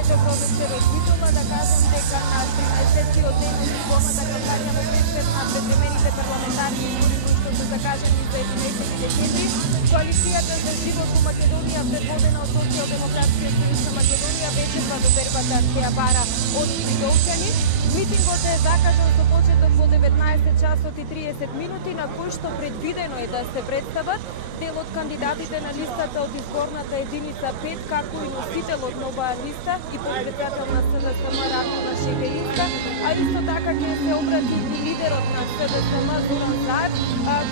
Јавното протече Битола, да кажам дека на 13-тиот ден од изборната кампања во предходна предвремените парламентарни избори кои што се закажани за 11 декември, коалицијата за живот во Македонија, предводена од Социјалдемократскиот сојуз на Македонија, вечерва до бербата ќе бара од битолчани. Митингот е закажан со почеток во 19 часот и 30 минути, на кој што предвидено е да се представат дел од кандидатите на листата од изборната единица 5, како и носителот на оваа листа и председател на СДСМ Радмила Шекеринска, а исто така ќе се обрати и лидерот на СДСМ Зоран Заев,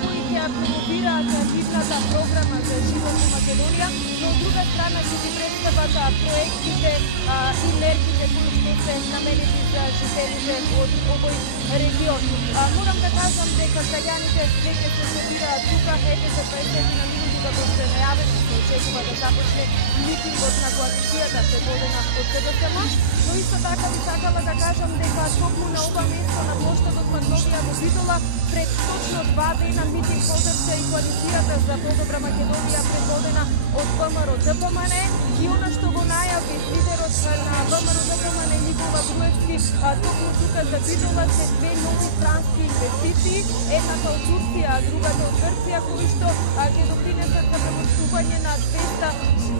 кои ќе промовираат нивната програма за живот во Македонија, но од друга страна ќе ги представат проектите и мерките кои што се наменети за жителите од овој регион. Морам да кажам дека граѓаните веќе се собираат тука, ете за 20 на минути како што е најавено, се очекува да започне митингот на коалицијата предводена од СДСМ, но исто така би сакала да кажам дека токму на ова место на плоштадот Магнолија во Битола пред точно 2 дена митинг одржа и коалицијата за подобра Македонија предводена од ВМРО-ДПМН и она што го најави лидерот на ВМРО-ДПМН Никола Груевски токму тука за Битола се 2 нови странски инвестиции, едната од Турција, а другата од Грција, кои што ќе допринесат за премостување на 200,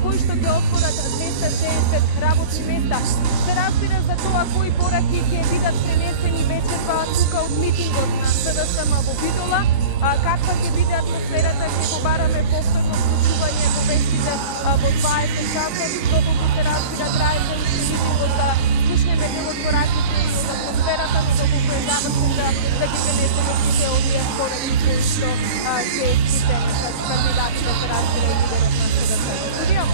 кои што ќе отворат 260 работни места. Се разбира за тоа кои пораки ќе бидат пренесени вечерва тука од митингот на СДСМ во Битола, каква ќе биде атмосферата, ќе го бараме повторно вклучување во вестите во 20 часот, доколку се разбира траеше уште митингот да слушнеме дел од пораките и од атмосферата, но доколку е завршен да ги пренесеме сите овие пораки кои што ќе исклучени с кандидатите, се разбира и лидерот на СДСМ. Студио.